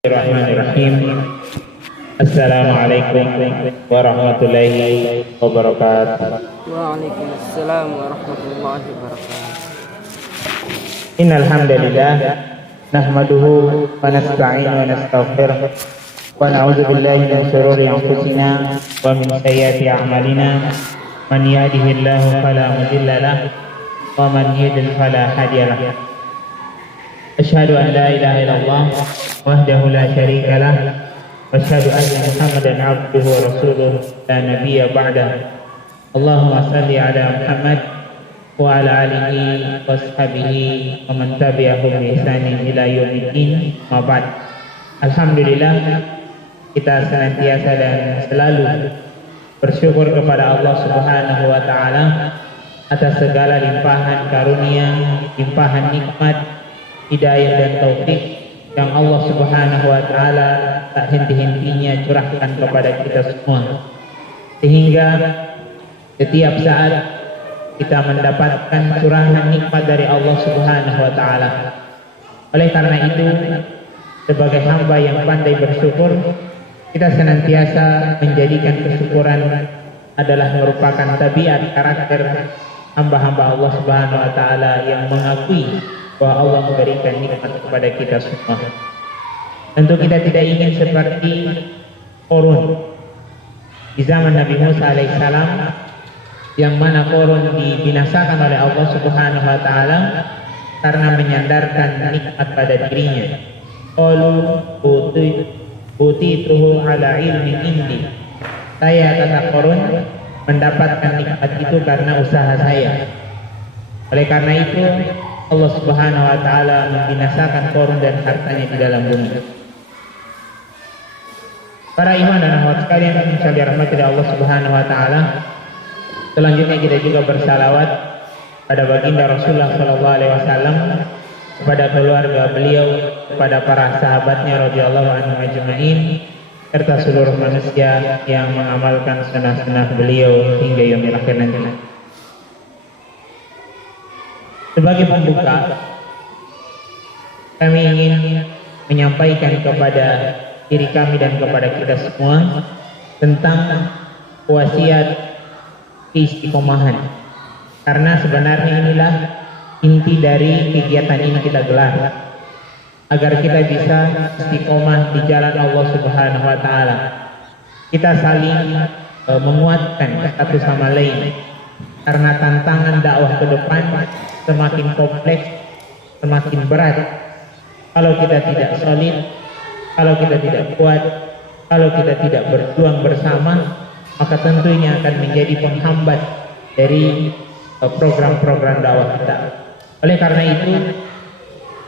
Bismillahirrahmanirrahim. Assalamualaikum warahmatullahi wabarakatuh. Waalaikumsalam warahmatullahi wabarakatuh. Innal hamdalillah nahmaduhu wa nasta'inu wa nastaghfiruh wa na'udzu billahi min shururi anfusina wa min sayyiati a'malina. Man yahdihillahu fala mudilla lahu wa man yudlil fala hadiya lahu. Asyhadu an la ilaha illallah wahdahu la syarika lah wa asyhadu anna Muhammadan abduhu wa rasuluh la nabiyya ba'da. Allahumma salli ala Muhammad wa ala alihi wa ashabihi wa man tabi'ahum bi ihsanin ila yaumiddin. Ma ba'd. Alhamdulillah, kita senantiasa dan selalu bersyukur kepada Allah Subhanahu wa taala atas segala limpahan karunia, limpahan nikmat, hidayah dan taufik yang Allah Subhanahu wa taala tak henti-hentinya curahkan kepada kita semua, sehingga setiap saat kita mendapatkan curahan nikmat dari Allah Subhanahu wa taala. Oleh karena itu, sebagai hamba yang pandai bersyukur, kita senantiasa menjadikan kesyukuran adalah merupakan tabiat karakter hamba-hamba Allah Subhanahu wa taala yang mengakui bahwa Allah memberikan nikmat kepada kita semua. Tentu kita tidak ingin seperti Qarun di zaman Nabi Musa alaihissalam, yang mana Qarun dibinasakan oleh Allah Subhanahu wa taala karena menyandarkan nikmat pada dirinya. Qalu utituhu ala ilmin indi. Saya, kata Qarun, mendapatkan nikmat itu karena usaha saya. Oleh karena itu Allah Subhanahu wa taala membinasakan Qarun dan hartanya di dalam bumi. Para iman dan akhwat sekalian yang dirahmati oleh Allah Subhanahu wa taala, selanjutnya kita juga bersalawat pada baginda Rasulullah sallallahu alaihi wasallam, kepada keluarga beliau, kepada para sahabatnya radhiyallahu anhum ajma'in, serta seluruh manusia yang mengamalkan sunnah-sunnah beliau hingga yaumil akhir nanti. Sebagai pembuka, kami ingin menyampaikan kepada diri kami dan kepada kita semua tentang wasiat keistiqomahan. Karena sebenarnya inilah inti dari kegiatan ini kita gelar, agar kita bisa istiqomah di jalan Allah Subhanahu wa taala. Kita saling menguatkan satu sama lain, karena tantangan dakwah ke depan semakin kompleks, semakin berat. Kalau kita tidak solid, kalau kita tidak kuat, kalau kita tidak berjuang bersama, maka tentunya akan menjadi penghambat dari program-program dakwah kita. Oleh karena itu,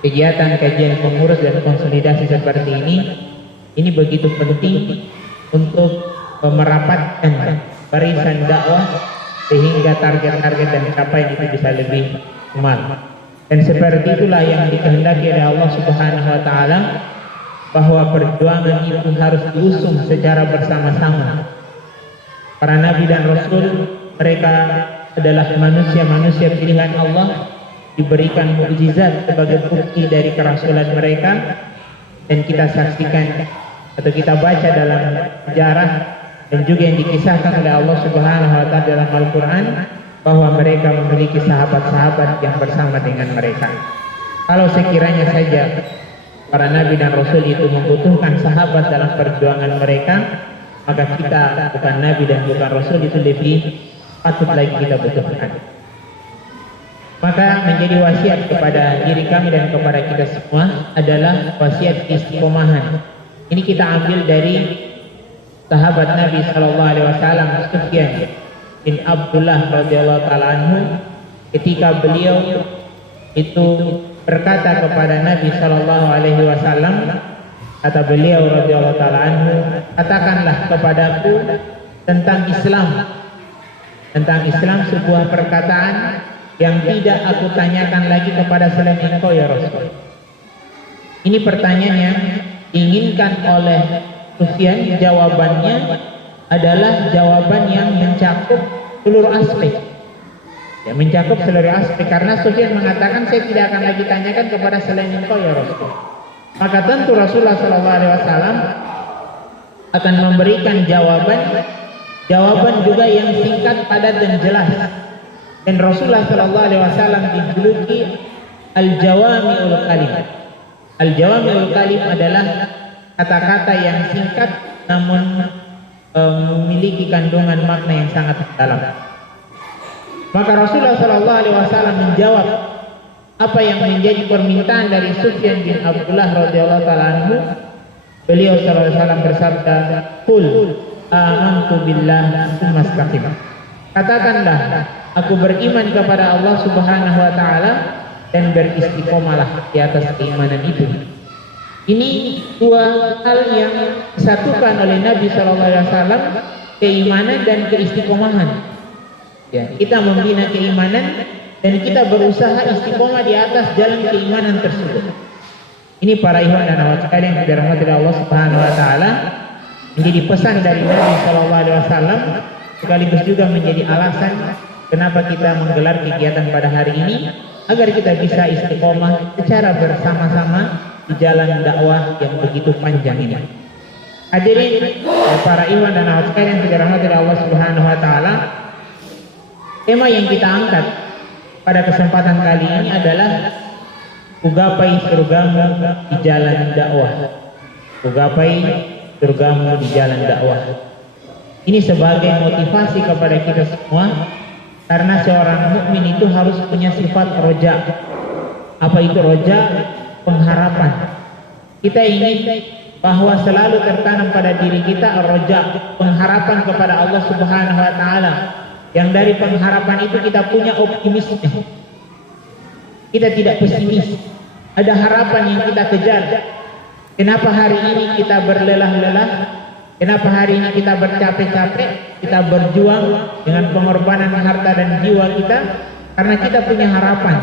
kegiatan kajian pengurus dan konsolidasi seperti ini begitu penting untuk merapatkan barisan dakwah sehingga target-target dan capaian itu bisa lebih optimal. Dan seperti itulah yang dikehendaki oleh Allah Subhanahu wa taala, bahwa perjuangan itu harus diusung secara bersama-sama. Para nabi dan rasul, mereka adalah manusia-manusia pilihan Allah, diberikan mukjizat sebagai bukti dari kerasulan mereka, dan kita saksikan atau kita baca dalam sejarah dan juga yang dikisahkan oleh Allah Subhanahu wa taala dalam Al-Qur'an, bahwa mereka memiliki sahabat-sahabat yang bersama dengan mereka. Kalau sekiranya saja para nabi dan rasul itu membutuhkan sahabat dalam perjuangan mereka, maka kita bukan nabi dan bukan rasul itu lebih patut lagi kita butuhkan. Maka menjadi wasiat kepada diri kami dan kepada kita semua adalah wasiat istiqomahan. Ini kita ambil dari sahabat Nabi sallallahu alaihi wasallam, Sufyan bin Abdullah radhiyallahu taala anhu, ketika beliau itu berkata kepada Nabi sallallahu alaihi wasallam, kata beliau radhiyallahu taala anhu, katakanlah kepadaku tentang Islam sebuah perkataan yang tidak aku tanyakan lagi kepada selain engkau ya Rasul. Ini pertanyaan yang diinginkan oleh Sufyan, jawabannya adalah jawaban yang mencakup seluruh aspek. Ya, mencakup seluruh aspek, karena Sufyan mengatakan, saya tidak akan lagi tanyakan kepada selain engkau ya Rasul. maka tentu Rasulullah SAW akan memberikan jawaban juga yang singkat, padat dan jelas. Dan Rasulullah SAW dijuluki Al-Jawami'ul Kalim. Al-Jawami'ul Kalim adalah kata-kata yang singkat namun memiliki kandungan makna yang sangat dalam. Maka Rasulullah SAW menjawab apa yang menjadi permintaan dari Sufyan bin Abdullah radhiyallahu taala anhu. Beliau SAW bersabda, "Qul amantu billah tsumma istaqim." Katakanlah, aku beriman kepada Allah Subhanahu wa taala dan beristiqomalah di atas keimanan itu. Ini dua hal yang disatukan oleh Nabi SAW, keimanan dan keistiqomahan. Ya, kita membina keimanan dan kita berusaha istiqomah di atas jalan keimanan tersebut. Ini para ikhwan dan akhwat sekalian yang dirahmati Allah Subhanahu wa taala, menjadi pesan dari Nabi SAW, sekaligus juga menjadi alasan kenapa kita menggelar kegiatan pada hari ini, agar kita bisa istiqomah secara bersama-sama di jalan dakwah yang begitu panjang ini. Hadirin para ikhwan dan akhwat sekalian yang dirahmati Allah Subhanahu wa taala, tema yang kita angkat pada kesempatan kali ini adalah Ugapai surgamu di jalan dakwah. Ugapai surgamu di jalan dakwah. Ini sebagai motivasi kepada kita semua, karena seorang mukmin itu harus punya sifat roja. Apa itu roja? Pengharapan. Kita ingin bahwa selalu tertanam pada diri kita roja, pengharapan kepada Allah Subhanahu wa taala. Yang dari pengharapan itu kita punya optimisme. Kita tidak pesimis. Ada harapan yang kita kejar. Kenapa hari ini kita berlelah-lelah? Kenapa hari ini kita bercapek-capek? Kita berjuang dengan pengorbanan harta dan jiwa kita, karena kita punya harapan.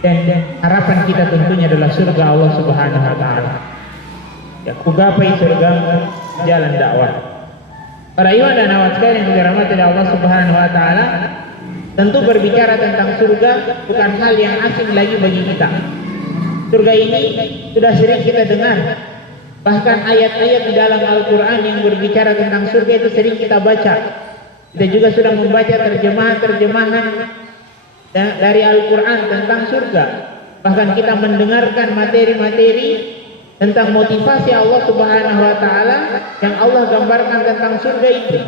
Dan harapan kita tentunya adalah surga Allah Subhanahu wa taala. Ya, ugapai surgamu jalan dakwah. Para ikhwan dan akhwat sekalian yang dirahmati Allah Subhanahu wa taala, tentu berbicara tentang surga bukan hal yang asing lagi bagi kita. Surga ini sudah sering kita dengar. Bahkan ayat-ayat di dalam Al-Quran yang berbicara tentang surga itu sering kita baca. Kita juga sudah membaca terjemahan-terjemahan dari Al-Quran tentang surga. Bahkan kita mendengarkan materi-materi tentang motivasi Allah Subhanahu wa taala yang Allah gambarkan tentang surga itu.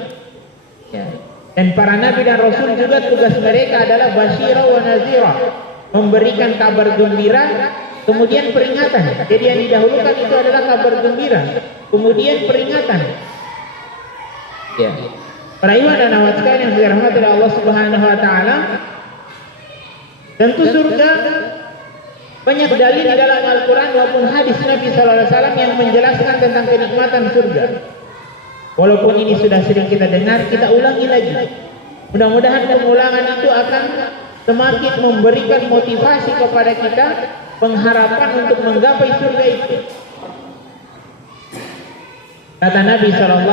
Ya. Dan para nabi dan rasul juga tugas mereka adalah basyira wa nazira, memberikan kabar gembira, kemudian peringatan. Jadi yang didahulukan itu adalah kabar gembira, kemudian peringatan. Ya. Para ikhwan dan akhwat sekalian yang dirahmati Allah Subhanahu wa taala, tentu surga banyak dalil di dalam Al-Quran maupun hadis Nabi SAW yang menjelaskan tentang kenikmatan surga. Walaupun ini sudah sering kita dengar, kita ulangi lagi. Mudah-mudahan pengulangan itu akan semakin memberikan motivasi kepada kita, pengharapan untuk menggapai surga itu. Kata Nabi SAW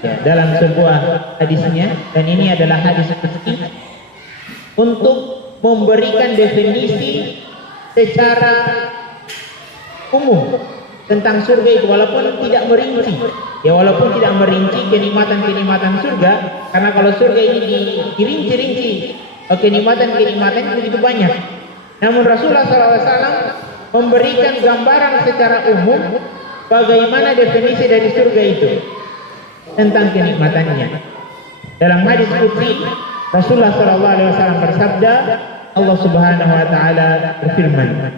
ya, dalam sebuah hadisnya, dan ini adalah hadis qudsi, untuk memberikan definisi secara umum tentang surga itu, walaupun tidak merinci. Ya, walaupun tidak merinci kenikmatan-kenikmatan surga, karena kalau surga ini dirinci-rinci, kenikmatan-kenikmatan itu begitu banyak. Namun Rasulullah SAW memberikan gambaran secara umum bagaimana definisi dari surga itu tentang kenikmatannya. Dalam hadis qudsi Rasulullah SAW bersabda, Allah Subhanahu wa taala berfirman,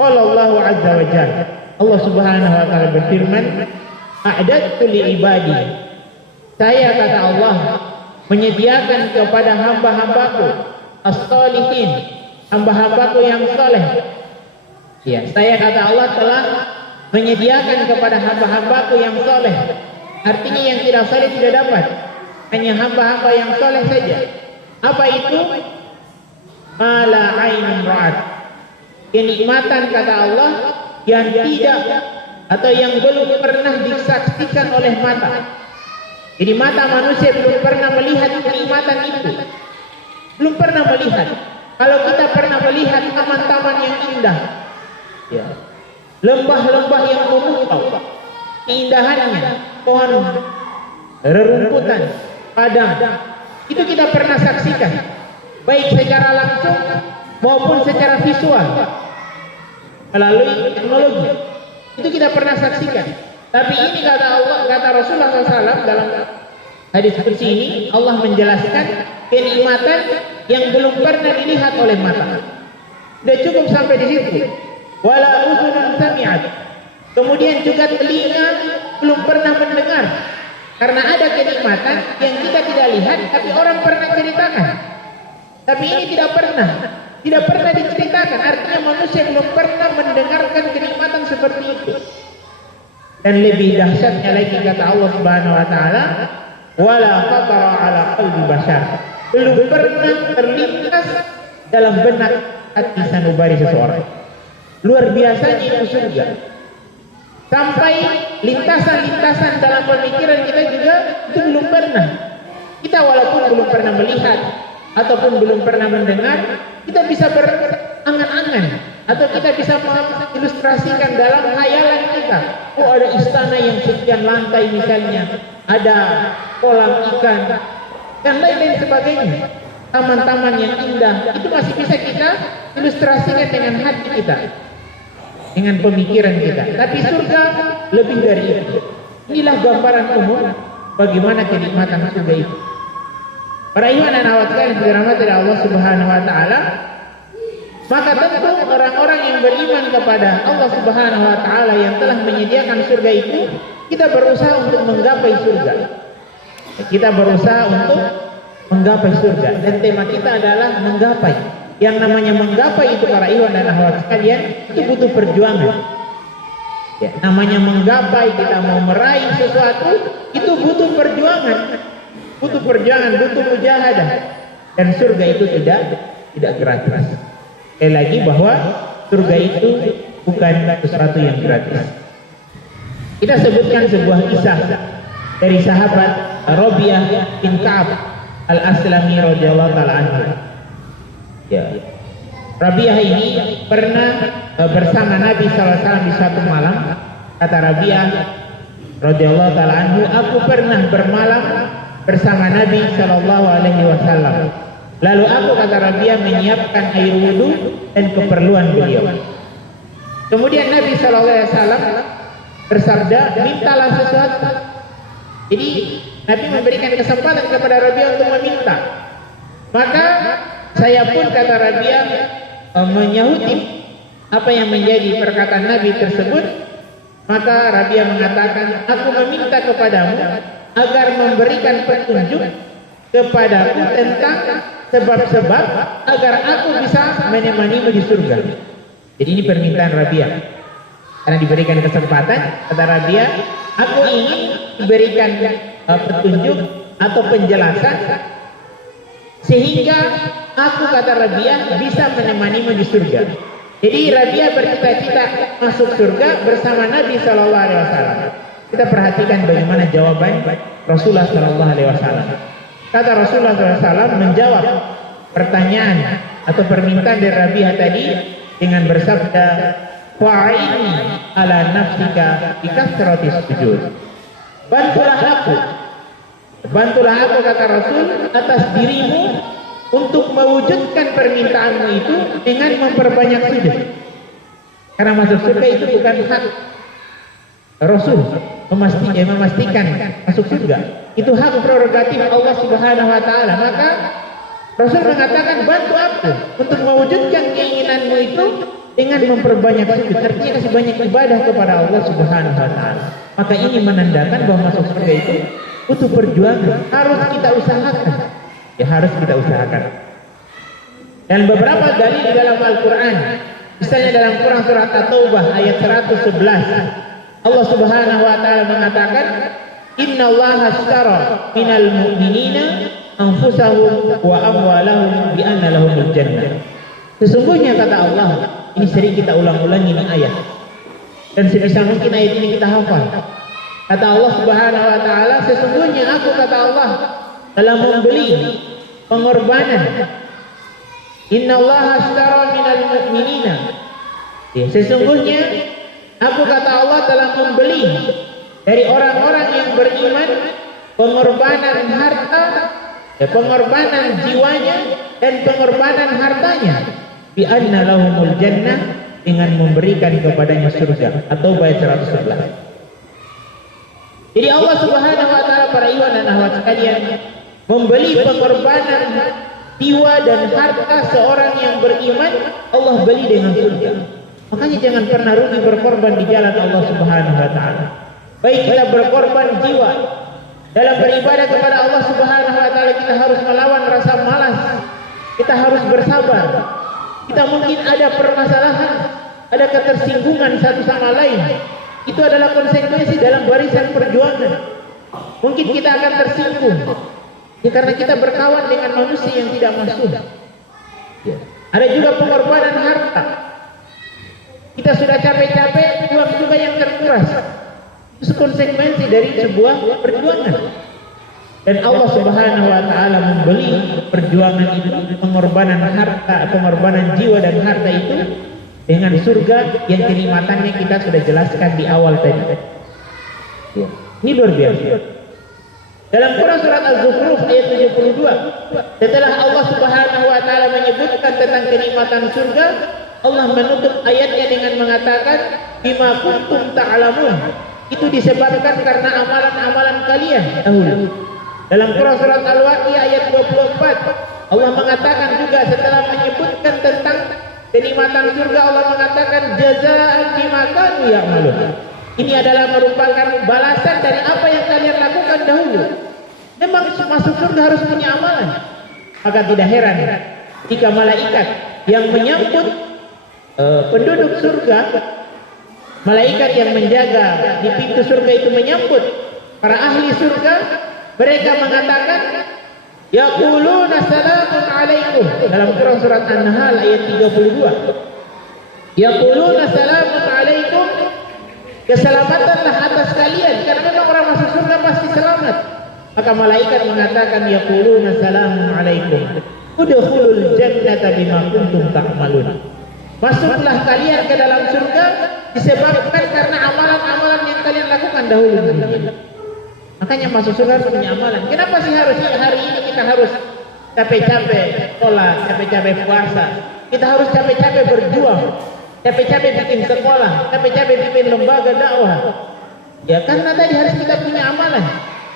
qala Allah azza wa jalla, Allah Subhanahu wa taala berfirman, a'dadtu li ibadi, saya kata Allah menyediakan kepada hamba-hambaku as-salihin, hamba-hambaku yang saleh. Ya, saya kata Allah telah menyediakan kepada hamba-hambaku yang saleh. Artinya yang tidak saleh tidak dapat, hanya hamba-hamba yang saleh saja. Apa itu? Mala ainun ra'at, kenikmatan kata Allah yang tidak atau yang belum pernah disaksikan oleh mata. Jadi mata manusia belum pernah melihat kenikmatan itu, belum pernah melihat. Kalau kita pernah melihat taman-taman yang indah, Ya. Lembah-lembah yang memukau, keindahannya, pohon, rerumputan, padang, itu kita pernah saksikan, baik secara langsung maupun secara visual melalui teknologi. Itu kita pernah saksikan. Tapi ini kata Allah, kata Rasulullah SAW dalam hadis kursi ini, Allah menjelaskan kenikmatan yang belum pernah dilihat oleh mata. Sudah cukup sampai di situ. Wala udhunun sami'at. Kemudian juga telinga belum pernah mendengar. Karena ada kenikmatan yang kita tidak lihat, tapi orang pernah ceritakan. Tapi ini tidak pernah diceritakan. Artinya manusia belum pernah mendengarkan kenikmatan seperti itu. Dan lebih dahsyatnya lagi kata Allah Subhanahu wa taala, wala khatara ala qalbi bashar. Belum pernah terlintas dalam benak hati sanubari seseorang. Luar biasanya itu surga. Sampai lintasan-lintasan dalam pemikiran kita juga itu belum pernah. Kita walaupun belum pernah melihat ataupun belum pernah mendengar, kita bisa berangan-angan atau kita bisa mengilustrasikan dalam khayalan kita. Oh, ada istana yang sekian lantai misalnya, ada kolam ikan dan lain-lain sebagainya. Taman-taman yang indah itu masih bisa kita ilustrasikan dengan hati kita, dengan pemikiran kita. Tapi surga lebih dari itu. Inilah gambaran umum bagaimana kenikmatan surga itu. Para ikhwan dan akhwat sekalian yang dirahmati oleh Allah Subhanahu wa taala, maka tentu orang-orang yang beriman kepada Allah Subhanahu wa taala yang telah menyediakan surga itu, kita berusaha untuk menggapai surga. Kita berusaha untuk menggapai surga, dan tema kita adalah menggapai. Yang namanya menggapai itu para ikhwan dan akhwat sekalian, itu butuh perjuangan. Ya, namanya menggapai, kita mau meraih sesuatu itu butuh perjuangan. Butuh perjuangan, butuh mujahadah. Dan surga itu tidak gratis. Sekali lagi bahwa surga itu bukan sesuatu yang gratis. Kita sebutkan sebuah kisah dari sahabat Rabi'ah bin Ka'ab Al-Aslami radhiyallahu ta'ala anhu. Ya. Rabi'ah ini pernah bersama Nabi SAW di suatu malam. Kata Rabi'ah radhiyallahu ta'ala anhu, aku pernah bermalam bersama Nabi SAW. Lalu aku, kata Rabi'ah, menyiapkan air wudhu dan keperluan beliau. Kemudian Nabi SAW bersabda, mintalah sesuatu. Jadi Nabi memberikan kesempatan kepada Rabi'ah untuk meminta. Maka saya pun, kata Rabi'ah, menyahuti apa yang menjadi perkataan Nabi tersebut. Maka Rabi'ah mengatakan, aku meminta kepadamu agar memberikan petunjuk kepadaku tentang sebab-sebab agar aku bisa menemanimu di surga. Jadi ini permintaan Rabi'ah. Karena diberikan kesempatan, kata Rabi'ah, aku ingin diberikan petunjuk atau penjelasan sehingga aku, kata Rabi'ah, bisa menemanimu di surga. Jadi Rabi'ah bercita-cita masuk surga bersama Nabi SAW. Kita perhatikan bagaimana jawaban Rasulullah SAW. Kata Rasulullah SAW menjawab pertanyaan atau permintaan dari Rabi'ah tadi dengan bersabda, fa'ini ala nafsika bikasratis sujud. Bantulah aku, kata Rasul, atas dirimu untuk mewujudkan permintaanmu itu dengan memperbanyak sujud. Karena masuk surga itu bukan hak Rasul memastikan masuk surga. Itu hak prerogatif Allah Subhanahu wa taala. Maka Rasul mengatakan, bantu aku untuk mewujudkan keinginanmu itu dengan memperbanyak sujud. Artinya kasih banyak ibadah kepada Allah Subhanahu wa taala. Maka ini menandakan bahwa masuk surga itu butuh perjuangan, harus kita usahakan. Ya, harus kita usahakan. Dan beberapa dalil di dalam Al-Qur'an, misalnya dalam Quran surat At-Taubah ayat 111, Allah Subhanahu wa taala mengatakan, innallaha ashtara minal mu'minina anfusahum wa amwalahum bi anna lahumul jannah. Sesungguhnya, kata Allah, ini sering kita ulang-ulang ini ayat, dan sebisa mungkin ayat ini kita hafal. Kata Allah Subhanahu wa taala, sesungguhnya aku, kata Allah, telah membeli pengorbanan. Innallaha ashtara minal mu'minina, Sesungguhnya aku, kata Allah, telah membeli dari orang-orang yang beriman pengorbanan harta, pengorbanan jiwanya dan pengorbanan hartanya, bi anna lahumul jannah, dengan memberikan kepadanya surga. Atau ayat 111. Jadi Allah Subhanahu wa taala, para ikhwan dan akhwat sekalian, membeli pengorbanan jiwa dan harta seorang yang beriman, Allah beli dengan surga. Makanya jangan pernah rugi berkorban di jalan Allah Subhanahu wa taala. Baik kita berkorban jiwa dalam beribadah kepada Allah Subhanahu wa taala, kita harus melawan rasa malas. Kita harus bersabar. Kita mungkin ada permasalahan, ada ketersinggungan satu sama lain. Itu adalah konsekuensi dalam barisan perjuangan. Mungkin kita akan tersinggung ya, karena kita berkawan dengan manusia yang tidak masuk. Ya. Ada juga pengorbanan harta. Kita sudah capek-capek, uang juga yang terkuras. Itu konsekuensi dari sebuah perjuangan. Dan Allah Subhanahu wa taala membeli perjuangan itu, pengorbanan harta, pengorbanan jiwa dan harta itu dengan surga yang kenikmatannya kita sudah jelaskan di awal tadi. Ya. Ini luar biasa. Dalam Quran surat Az-Zukhruf ayat 72, setelah Allah Subhanahu wa taala menyebutkan tentang kenikmatan surga, Allah menutup ayatnya dengan mengatakan, bima kuntum ta'lamun. Itu disebabkan karena amalan-amalan kalian dahulu. Dalam Quran surat Al-Waqiah ayat 24, Allah mengatakan juga setelah menyebutkan tentang kenikmatan surga, Allah mengatakan jazaa'an bima kanu ya'malun. Ini adalah merupakan balasan dari apa yang kalian lakukan dahulu. Memang masuk surga harus punya amalan. Maka tidak heran jika malaikat yang menyambut penduduk surga, malaikat yang menjaga di pintu surga itu menyambut para ahli surga, mereka mengatakan yaquluna salamun alaikum. Dalam Quran surat An-Nahl ayat 32, yaquluna salamun alaikum, keselamatanlah atas kalian, karena memang orang masuk surga pasti selamat. Maka malaikat mengatakan yaquluna salamun alaikum udkhulul jannata bima kuntum ta'malun. Masuklah kalian ke dalam surga disebabkan karena amalan-amalan yang kalian lakukan dahulu. Makanya masuk surga harus punya amalan. Kenapa sih hari ini kita harus capek-capek sholat, capek-capek puasa, kita harus capek-capek berjuang, capek-capek bikin sekolah, capek-capek bikin lembaga dakwah? Ya karena tadi harus kita punya amalan.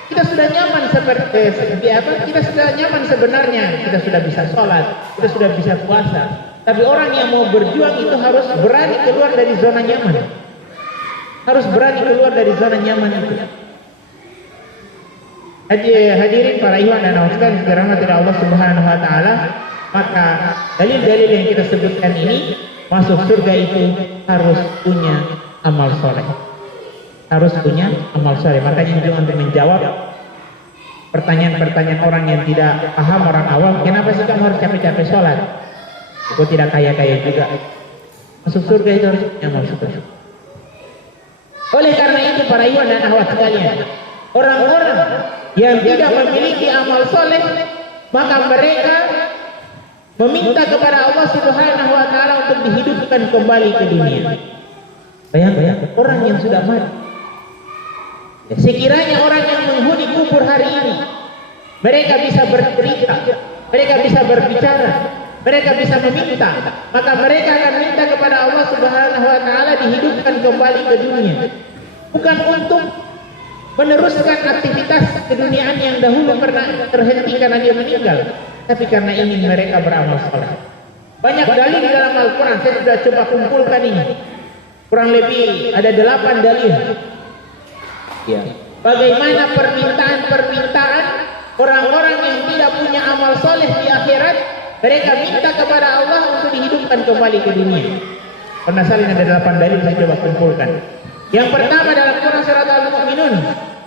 Kita sudah nyaman kita sudah nyaman sebenarnya, kita sudah bisa sholat, kita sudah bisa puasa. Tapi orang yang mau berjuang itu harus berani keluar dari zona nyaman. Harus berani keluar dari zona nyaman itu. Hadirin para ikhwan dan akhwat dirahmati Allah Subhanahu wa taala, maka dalil-dalil yang kita sebutkan ini, masuk surga itu harus punya amal soleh. Harus punya amal soleh. Makanya juga untuk menjawab pertanyaan-pertanyaan orang yang tidak paham, orang awam, kenapa sih kamu harus capek-capek sholat? Aku tidak kaya-kaya juga. Masuk surga itu harus punya amal soleh. Oleh karena itu para ikhwan dan akhwat sekalian, orang-orang yang tidak memiliki amal soleh, maka mereka meminta kepada Allah Subhanahu wa taala untuk dihidupkan kembali ke dunia. Bayangkan orang yang sudah mati. Sekiranya orang yang menghuni kubur hari ini, mereka bisa bercerita, mereka bisa berbicara, mereka bisa meminta, maka mereka akan minta kepada Allah Subhanahu wa taala dihidupkan kembali ke dunia. Bukan untuk meneruskan aktivitas keduniaan yang dahulu pernah terhenti karena dia meninggal, tapi karena ingin mereka beramal saleh. Banyak dalil di dalam Al-Quran, saya sudah coba kumpulkan ini. Kurang lebih ada 8 dalil. Ya. Bagaimana permintaan-permintaan orang-orang yang tidak punya amal soleh di akhirat, mereka minta kepada Allah untuk dihidupkan kembali ke dunia. Penasaran ada 8 dalil, saya coba kumpulkan. Yang pertama dalam Quran surat Al-Mu'minun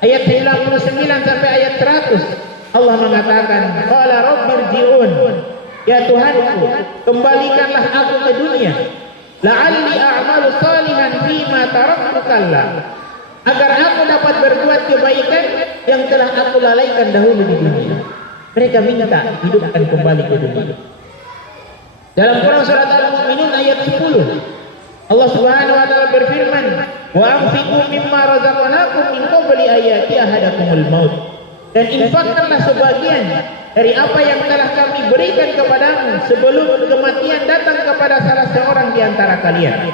ayat 99 sampai ayat 100, Allah mengatakan, qala rabbirji'un, ya Tuhanku, kembalikanlah aku ke dunia, la'alli a'malu salihan fima taraktu kalla, agar aku dapat berbuat kebaikan yang telah aku lalaikan dahulu di dunia. Mereka minta hidupkan kembali ke dunia. Dalam Quran surat Al-Mu'minun ayat 10, Allah Subhanahu wa taala berfirman, "Wa anfiqu mimma razaqnakum min qabli ayati ahadakumul maut." Dan infakkanlah sebagian dari apa yang telah kami berikan kepadamu sebelum kematian datang kepada salah seorang di antara kalian.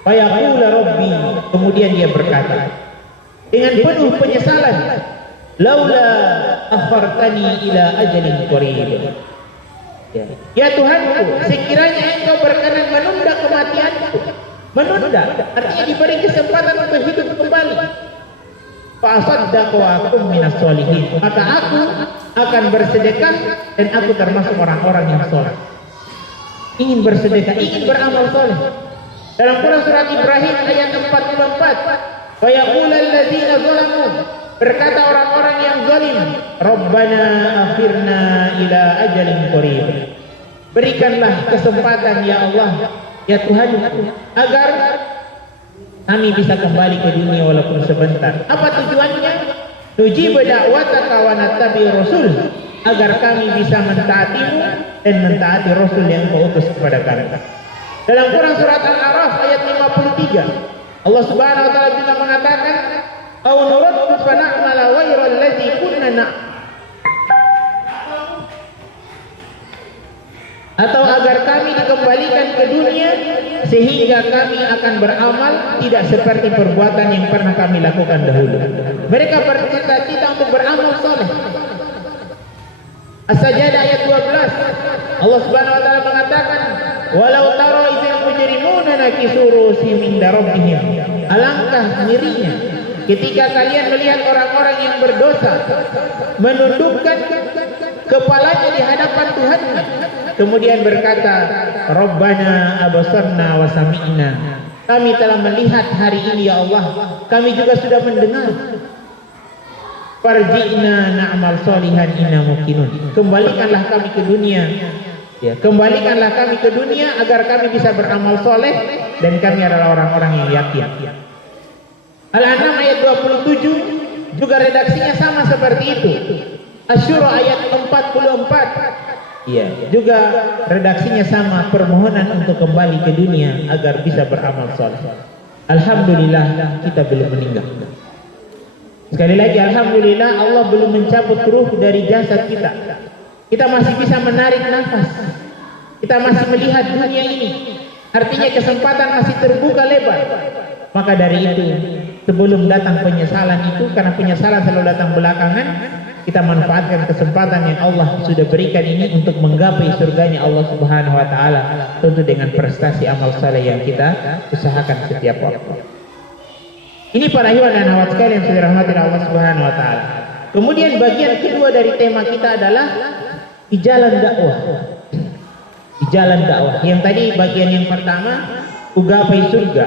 Fayaqula rabbi, kemudian dia berkata dengan penuh penyesalan, laula akhartani ila ajalin qarib. Ya Tuhanku, sekiranya Engkau berkenan menunda kematianku, menunda artinya diberi kesempatan untuk hidup kembali. Fa asaddaqu wa akum minas sholihin, maka aku akan bersedekah dan aku termasuk orang-orang yang saleh. Ingin bersedekah, ingin beramal saleh. Dalam Quran surat Ibrahim ayat 44, wa yaqulu alladzina zalamu, berkata orang-orang yang zalim, Rabbana akhirna ila ajalin qarib. Berikanlah kesempatan ya Allah, ya Tuhan, agar kami bisa kembali ke dunia walaupun sebentar. Apa tujuannya? Nujibu da'wataka wa nattabi rasul, agar kami bisa mentaatimu dan mentaati rasul yang kau utus kepada kami. Dalam Quran surat Al-A'raf ayat 53, Allah Subhanahu wa taala juga mengatakan, "Au nuraddu fa na'mala ghayra allazi kunna atau agar kami dikembalikan ke dunia sehingga kami akan beramal tidak seperti perbuatan yang pernah kami lakukan dahulu." Mereka bercita-cita untuk beramal saleh. As-Sajdah ayat 12, Allah Subhanahu wa taala mengatakan, "Walau tara idzal mujrimuna nakisu rusihim inda rabbihim." Alangkah ngerinya ketika kalian melihat orang-orang yang berdosa menundukkan kepalanya di hadapan Tuhannya, kemudian berkata, Rabbana abasarna wa sami'na. Kami telah melihat hari ini ya Allah, kami juga sudah mendengar. Farji'na na'mal solihan inna muqinun. Kembalikanlah kami ke dunia. Ya, kembalikanlah kami ke dunia agar kami bisa beramal soleh dan kami adalah orang-orang yang yakin. Al-An'am ayat 27 juga redaksinya sama seperti itu. Asy-Syura ayat 44. Iya, juga redaksinya sama, permohonan untuk kembali ke dunia agar bisa beramal soleh. Alhamdulillah kita belum meninggal. Sekali lagi alhamdulillah Allah belum mencabut ruh dari jasad kita. Kita masih bisa menarik nafas. Kita masih melihat dunia ini. Artinya kesempatan masih terbuka lebar. Maka dari itu, sebelum datang penyesalan itu, karena penyesalan selalu datang belakangan, kita manfaatkan kesempatan yang Allah sudah berikan ini untuk menggapai surganya Allah Subhanahu wa taala, tentu dengan prestasi amal saleh yang kita usahakan setiap waktu. Ini para ikhwan dan akhwat sekalian yang dirahmati Allah Subhanahu wa taala. Kemudian bagian kedua dari tema kita adalah di jalan dakwah. Di jalan dakwah. Yang tadi bagian yang pertama, kugapai surga.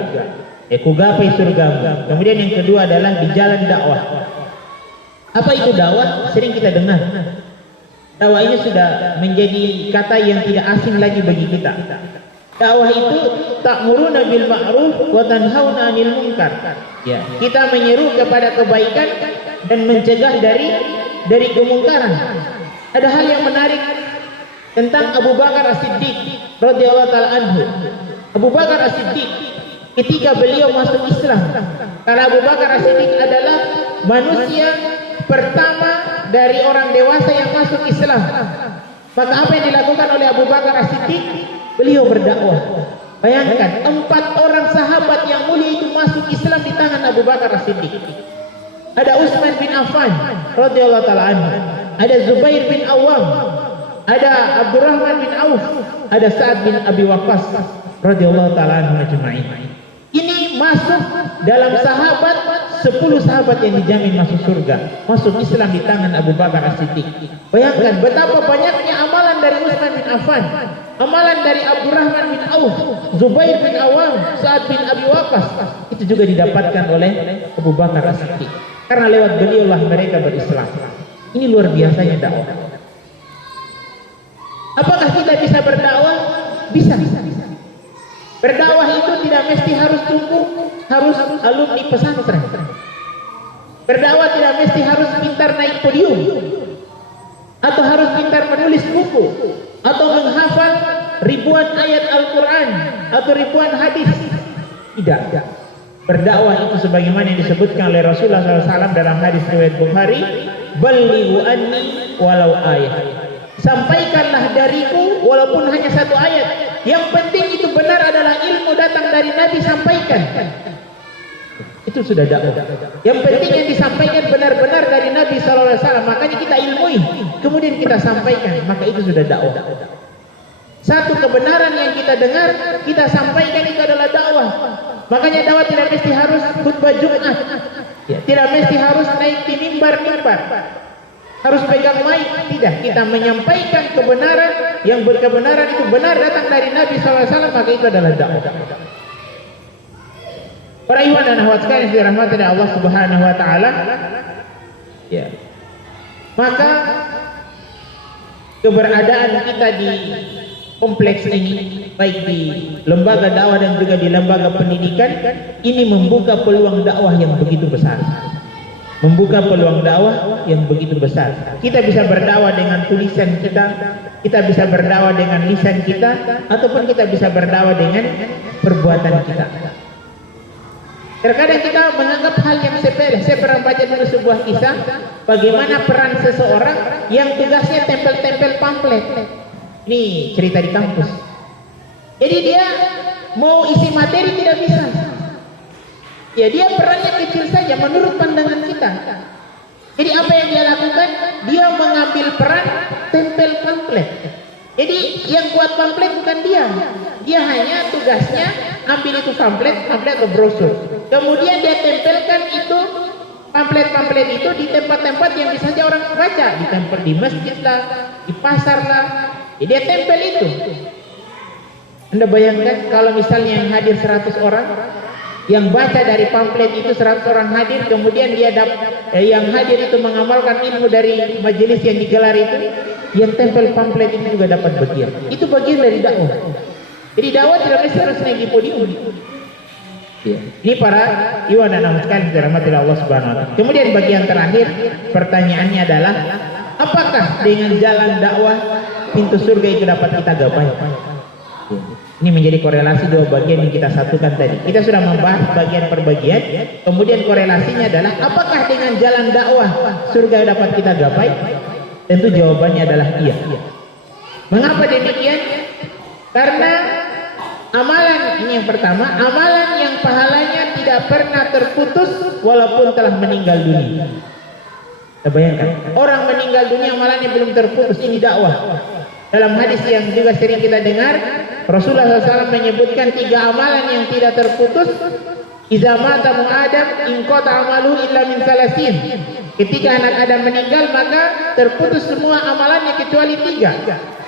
Kugapai surga. Kemudian yang kedua adalah di jalan dakwah. Apa itu dakwah? Sering kita dengar. Dakwah ini sudah menjadi kata yang tidak asing lagi bagi kita. Dakwah itu ta'muruna bil ma'ruf wa tanhauna 'anil munkar. Ya, kita menyeru kepada kebaikan dan mencegah dari kemungkaran. Ada hal yang menarik tentang Abu Bakar As-Siddiq radhiyallahu taala anhu. Abu Bakar As-Siddiq ketika beliau masuk Islam, karena Abu Bakar As-Siddiq adalah manusia pertama dari orang dewasa yang masuk Islam. Maka apa yang dilakukan oleh Abu Bakar As-Siddiq? Beliau berdakwah. Bayangkan 4 orang sahabat yang mulia itu masuk Islam di tangan Abu Bakar As-Siddiq. Ada Utsman bin Affan radhiyallahu taala anhu, ada Zubair bin Awam, ada Abdurrahman bin Auf, ada Sa'ad bin Abi Waqqas radhiyallahu taala anhu ajma'in. Ini masuk dalam 10 sahabat yang dijamin masuk surga, masuk Islam di tangan Abu Bakar As-Siddiq. Bayangkan betapa banyaknya amalan dari Utsman bin Affan, amalan dari Abdurrahman bin Auf, Zubair bin Awam, Sa'ad bin Abi Waqqas, itu juga didapatkan oleh Abu Bakar As-Siddiq. Karena lewat beliaulah mereka berislam. Ini luar biasanya dakwah. Apakah kita bisa berdakwah? Bisa. Berdakwah itu tidak mesti harus harus alumni pesantren. Berdakwah tidak mesti harus pintar naik podium, atau harus pintar menulis buku, atau menghafal ribuan ayat Al-Quran atau ribuan hadis. Tidak. Berdakwah itu sebagaimana yang disebutkan oleh Rasulullah SAW dalam hadis riwayat Bukhari, "Ballighu anni walau ayat." Sampaikanlah dariku walaupun hanya satu ayat. Yang penting itu benar adalah ilmu datang dari Nabi, sampaikan. Itu sudah dakwah. Yang penting yang disampaikan benar-benar dari Nabi SAW. Makanya kita ilmui, kemudian kita sampaikan, maka itu sudah dakwah. Satu kebenaran yang kita dengar, kita sampaikan, itu adalah dakwah. Makanya dakwah tidak mesti harus khutbah Jumat, tidak mesti harus naik di mimbar-mimbar, harus pegang mic, tidak. Kita menyampaikan kebenaran, yang berkebenaran itu benar datang dari Nabi SAW, maka itu adalah dakwah. Para ikhwan dan akhwat sekalian yang dirahmati oleh Allah Subhanahu wa taala, ya. Maka keberadaan kita di kompleks ini, baik di lembaga dakwah dan juga di lembaga pendidikan, ini membuka peluang dakwah yang begitu besar. Membuka peluang dakwah yang begitu besar. Kita bisa berdakwah dengan tulisan kita, kita bisa berdakwah dengan lisan kita, ataupun kita bisa berdakwah dengan perbuatan kita. Terkadang kita menganggap hal yang sepele. Saya pernah baca dulu sebuah kisah, bagaimana peran seseorang yang tugasnya tempel-tempel pamflet. Ini cerita di kampus. Jadi dia mau isi materi tidak bisa. Ya, dia perannya kecil saja menurut pandangan kita. Jadi apa yang dia lakukan? Dia mengambil peran tempel pamflet. Jadi yang buat pamflet bukan dia. Dia hanya tugasnya ambil itu pamflet atau brosur. Kemudian dia tempelkan itu pamflet itu di tempat-tempat yang bisa saja orang baca, di tempat di masjid lah, di pasar lah. Jadi dia tempel itu. Anda bayangkan kalau misalnya yang hadir 100 orang, yang baca dari pamflet itu 100 orang hadir, kemudian dia yang hadir itu mengamalkan ilmu dari majelis yang digelar itu, yang tempel pamflet itu juga dapat bagian. Itu bagian dari dakwah. Jadi dakwah tidak mesti harus naik di podium. Ya. Ini para iwan dan anak sekalian dirahmati Allah Subhanahu wa taala. Kemudian bagian terakhir, pertanyaannya adalah, apakah dengan jalan dakwah pintu surga itu dapat kita gapai? Ini menjadi korelasi dua bagian yang kita satukan tadi. Kita sudah membahas bagian per bagian, kemudian korelasinya adalah apakah dengan jalan dakwah surga dapat kita gapai? Tentu jawabannya adalah iya. Mengapa demikian? Karena amalan ini yang pertama, amalan yang pahalanya tidak pernah terputus walaupun telah meninggal dunia. Kita bayangkan, orang meninggal dunia amalannya belum terputus, ini dakwah. Dalam hadis yang juga sering kita dengar, Rasulullah SAW menyebutkan 3 amalan yang tidak terputus. Iza mata Adam in qata amalu illa min salasin. Ketika anak Adam meninggal, maka terputus semua amalannya kecuali 3.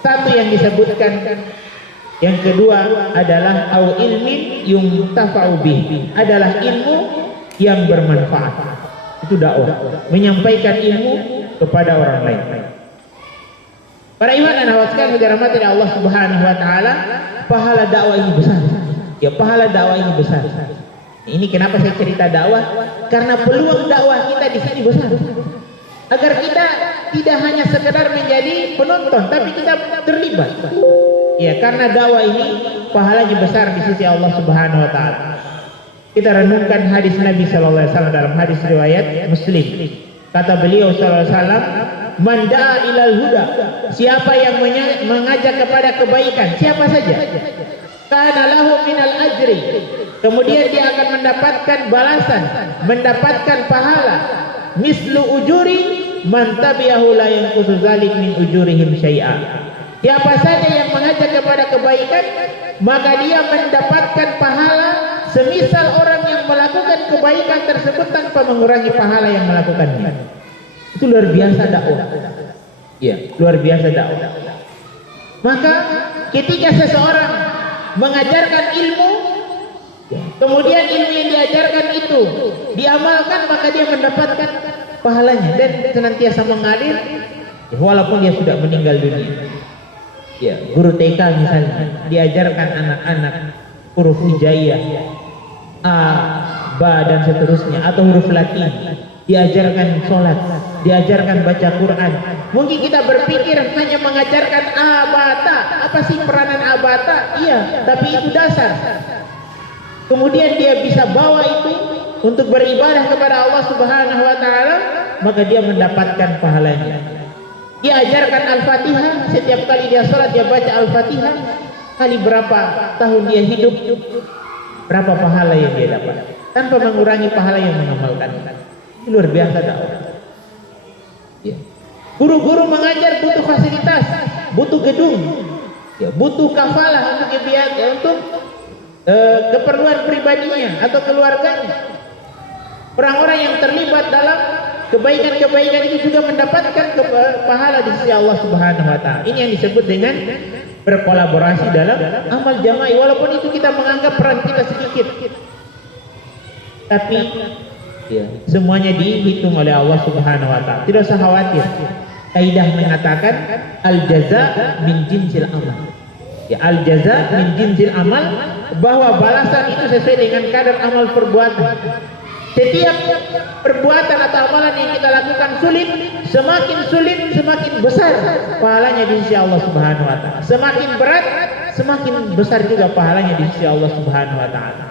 Satu yang disebutkan, yang kedua adalah au ilmin yuntafa'u bih, adalah ilmu yang bermanfaat. Itu dakwah, menyampaikan ilmu kepada orang lain. Para iman dan akhwat sekalian dirahmati Allah Subhanahu wa taala, pahala dakwah ini besar. Ya, pahala dakwah ini besar. Ini kenapa saya cerita dakwah? Karena peluang dakwah kita di sini besar. Agar kita tidak hanya sekedar menjadi penonton, tapi kita terlibat. Ya, karena dakwah ini pahalanya besar di sisi Allah Subhanahu wa taala. Kita renungkan hadis Nabi sallallahu alaihi wasallam dalam hadis riwayat Muslim. Kata beliau sallallahu alaihi wasallam, "Man da'a ilal huda." Siapa yang mengajak kepada kebaikan, siapa saja, kana lahu minal ajri. Kemudian dia akan mendapatkan balasan, mendapatkan pahala. Mislu ujuri man tabi'ahu la yanqusu dzalik min ujurihim syai'a. Siapa saja yang mengajak kepada kebaikan, maka dia mendapatkan pahala semisal orang yang melakukan kebaikan tersebut tanpa mengurangi pahala yang melakukannya. Itu luar biasa dakwah. Iya, luar biasa dakwah. Maka ketika seseorang mengajarkan ilmu, kemudian ilmu yang diajarkan itu diamalkan, maka dia mendapatkan pahalanya dan senantiasa mengalir walaupun dia sudah meninggal dunia. Ya, guru TK misalnya diajarkan anak-anak huruf hijaiyah, A, Ba dan seterusnya, atau huruf Latin, diajarkan sholat, diajarkan baca Quran. Mungkin kita berpikir hanya mengajarkan A, Ba, Ta. Apa sih peranan A, Ba, Ta? Iya, tapi itu dasar. kemudian dia bisa bawa itu untuk beribadah kepada Allah Subhanahu wa taala, maka dia mendapatkan pahalanya. Dia ajarkan Al-Fatihah, setiap kali dia sholat dia baca Al-Fatihah, kali berapa tahun dia hidup, berapa pahala yang dia dapat, tanpa mengurangi pahala yang mengamalkan. Ini luar biasa dakwah. Ya. Guru-guru mengajar butuh fasilitas, butuh gedung, ya, butuh kafalah untuk keperluan pribadinya atau keluarganya. Orang-orang yang terlibat dalam kebaikan-kebaikan itu juga mendapatkan pahala di sisi Allah Subhanahu wa taala. Ini yang disebut dengan berkolaborasi dalam amal jamaah. Walaupun itu kita menganggap peran kita sedikit, tapi ya, semuanya dihitung oleh Allah Subhanahu wa taala. Tidak usah khawatir. Kaidah mengatakan al jaza min jinsil amal. Ya, al jaza min jinsil amal, bahwa balasan itu sesuai dengan kadar amal perbuatan. Setiap perbuatan atau amalan yang kita lakukan sulit, semakin besar pahalanya di sisi Allah Subhanahu wa taala. Semakin berat, semakin besar juga pahalanya di sisi Allah Subhanahu wa taala.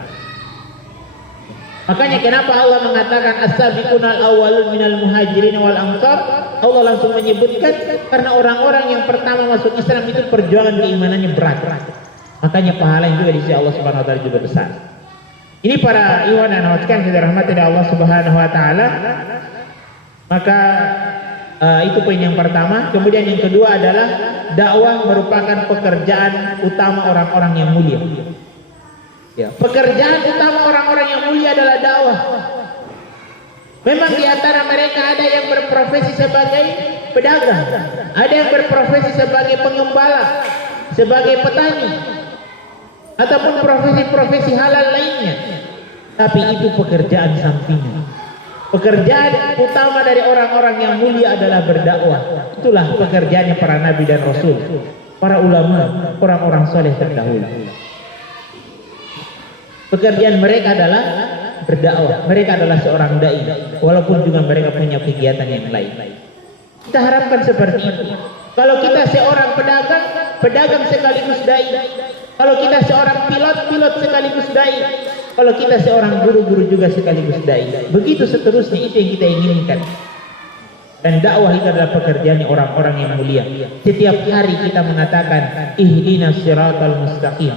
Makanya kenapa Allah mengatakan as-sabiqunal awwalun minal muhajirin wal ansar? Allah langsung menyebutkan karena orang-orang yang pertama masuk Islam itu perjuangan keimanannya berat. Makanya pahalanya juga di sisi Allah Subhanahu wa taala juga besar. Ini para ikhwan dan akhwat sekalian yang dirahmati oleh Allah Subhanahu wa taala. Maka itu poin yang pertama. Kemudian yang kedua adalah dakwah merupakan pekerjaan utama orang-orang yang mulia. Ya, pekerjaan utama orang-orang yang mulia adalah dakwah. Memang di antara mereka ada yang berprofesi sebagai pedagang, ada yang berprofesi sebagai pengembala, sebagai petani, ataupun profesi-profesi halal lainnya. Tapi itu pekerjaan sampingan. Pekerjaan utama dari orang-orang yang mulia adalah berdakwah. Itulah pekerjaannya para nabi dan rasul, para ulama, orang-orang soleh terdahulu. Pekerjaan mereka adalah berdakwah. Mereka adalah seorang dai, walaupun juga mereka punya kegiatan yang lain. Kita harapkan seperti itu. Kalau kita seorang pedagang, pedagang sekaligus dai. Kalau kita seorang pilot, pilot sekaligus dai. Kalau kita seorang guru, guru juga sekaligus dai. Begitu seterusnya, itu yang kita inginkan. Dan dakwah itu adalah pekerjaan orang-orang yang mulia. Setiap hari kita mengatakan ihdinas siratal mustaqim.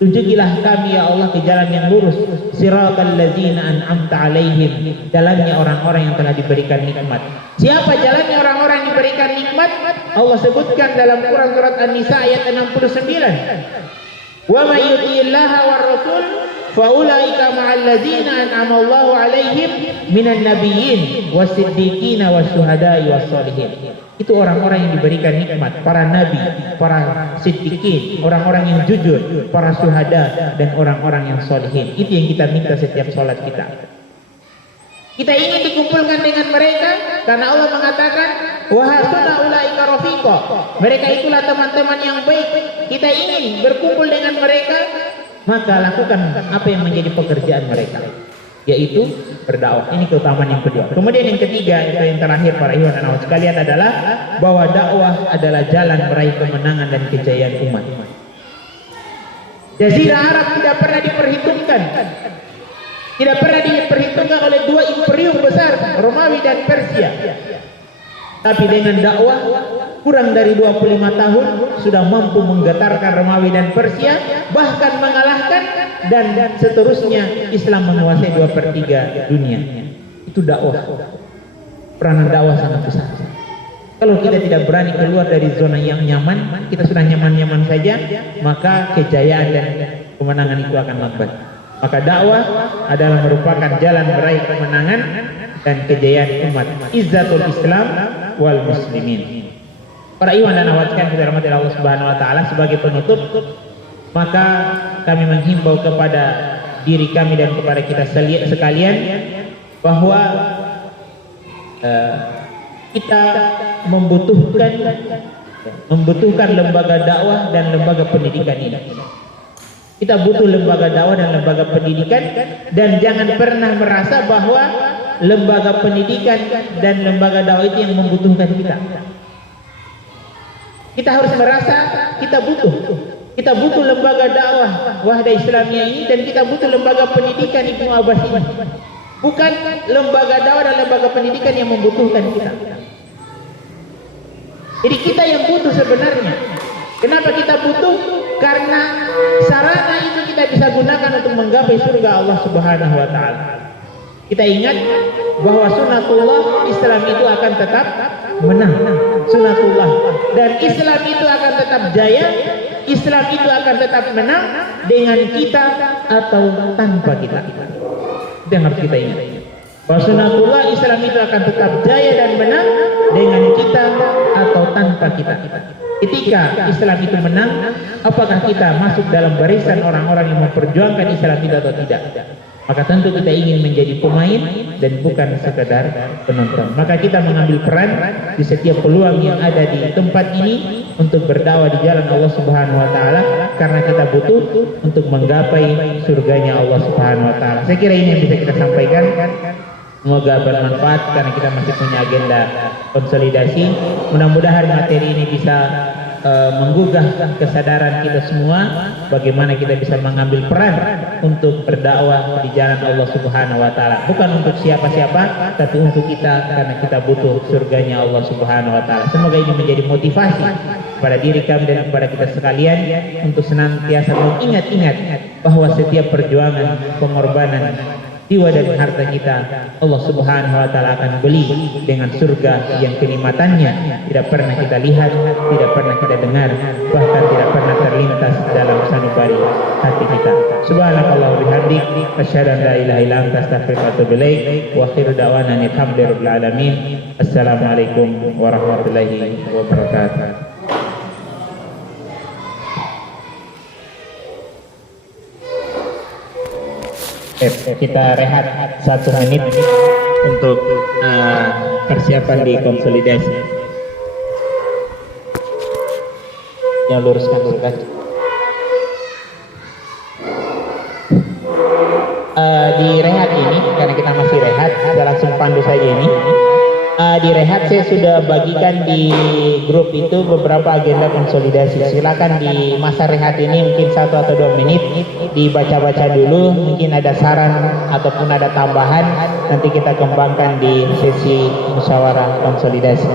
Tunjukilah kami ya Allah ke jalan yang lurus. Siratal ladzina an'amta alaihim. Jalannya orang-orang yang telah diberikan nikmat. Siapa jalannya orang-orang yang diberikan nikmat? Allah sebutkan dalam Quran surat An-Nisa ayat 69. Wa may yuti'illaha war rasul fa ulaika ma'al ladzina an'ama Allahu alaihim minan nabiyyin wasiddiqin wasyuhada'i wassalihin. Itu orang-orang yang diberikan nikmat, para nabi, para siddiqin, orang-orang yang jujur, para syuhada dan orang-orang yang solihin. Itu yang kita minta setiap sholat kita. Kita ingin dikumpulkan dengan mereka karena Allah mengatakan wa hasuna ulaika rafiqa. Mereka itulah teman-teman yang baik. Kita ingin berkumpul dengan mereka, maka lakukan apa yang menjadi pekerjaan mereka, yaitu berdakwah. Ini keutamaan yang kedua. Kemudian yang ketiga, itu yang terakhir para ikhwan dan akhwat sekalian, adalah bahwa dakwah adalah jalan meraih kemenangan dan kejayaan umat. Jazirah Arab tidak pernah diperhitungkan. Tidak pernah diperhitungkan oleh dua imperium besar, Romawi dan Persia. Tapi dengan dakwah kurang dari 25 tahun sudah mampu menggetarkan Romawi dan Persia, bahkan mengalahkan, dan seterusnya Islam menguasai 2/3 dunia. Itu dakwah. Peranan dakwah sangat besar. Kalau kita tidak berani keluar dari zona yang nyaman, kita sudah nyaman-nyaman saja, maka kejayaan dan kemenangan itu akan lambat. Maka dakwah adalah merupakan jalan meraih kemenangan dan kejayaan umat. Izzatul Islam wal muslimin. Para ikhwan dan akhwat sekalian yang dirahmati Allah Subhanahu wa taala, sebagai penutup, maka kami menghimbau kepada diri kami dan kepada kita sekalian bahwa kita membutuhkan lembaga dakwah dan lembaga pendidikan ini. Kita butuh lembaga dakwah dan lembaga pendidikan, dan jangan pernah merasa bahwa lembaga pendidikan dan lembaga dakwah itu yang membutuhkan kita. Kita harus merasa kita butuh. Kita butuh lembaga dakwah Wahda Islamiyah ini, dan kita butuh lembaga pendidikan Ibnu Abbas ini. Bukan lembaga dakwah dan lembaga pendidikan yang membutuhkan kita. Jadi kita yang butuh sebenarnya. Kenapa kita butuh? Karena sarana itu kita bisa gunakan untuk menggapai surga Allah Subhanahu wa taala. Kita ingat bahwa sunatullah Islam itu akan tetap menang. Sunatullah, dan Islam itu akan tetap jaya. Islam itu akan tetap menang dengan kita atau tanpa kita. Itu yang harus kita ingat. Bahwa sunatullah Islam itu akan tetap jaya dan menang dengan kita atau tanpa kita. Ketika Islam itu menang, apakah kita masuk dalam barisan orang-orang yang memperjuangkan Islam itu atau tidak? Maka tentu kita ingin menjadi pemain dan bukan sekedar penonton. Maka kita mengambil peran di setiap peluang yang ada di tempat ini untuk berdakwah di jalan Allah Subhanahu wa taala, karena kita butuh untuk menggapai surganya Allah Subhanahu wa taala. Saya kira ini yang bisa kita sampaikan. Semoga bermanfaat karena kita masih punya agenda konsolidasi. Mudah-mudahan materi ini bisa menggugah kesadaran kita semua bagaimana kita bisa mengambil peran untuk berdakwah di jalan Allah Subhanahu wa taala. Bukan untuk siapa-siapa, tapi untuk kita, karena kita butuh surganya Allah Subhanahu wa taala. Semoga ini menjadi motivasi pada diri kami dan kepada kita sekalian untuk senantiasa mengingat-ingat bahwa setiap perjuangan, pengorbanan jiwa dan harta kita, Allah Subhanahu wa taala akan beli dengan surga yang kenikmatannya tidak pernah kita lihat, tidak pernah kita dengar, bahkan tidak pernah terlintas dalam sanubari hati kita. Subhanakallah bihamdik, asyhadu an la ilaha illa anta, astaghfiruka wa atubu ilaik, wa akhiru da'wana alhamdulillahi alamin. Assalamualaikum warahmatullahi wabarakatuh. Kita rehat 1 menit untuk persiapan di konsolidasi. Yang luruskan. Di rehat ini, karena kita masih rehat, saya langsung pandu saja ini. Di rehat saya sudah bagikan di grup itu beberapa agenda konsolidasi. Silakan di masa rehat ini mungkin 1 atau 2 menit dibaca-baca dulu, mungkin ada saran ataupun ada tambahan, nanti kita kembangkan di sesi musyawarah konsolidasi.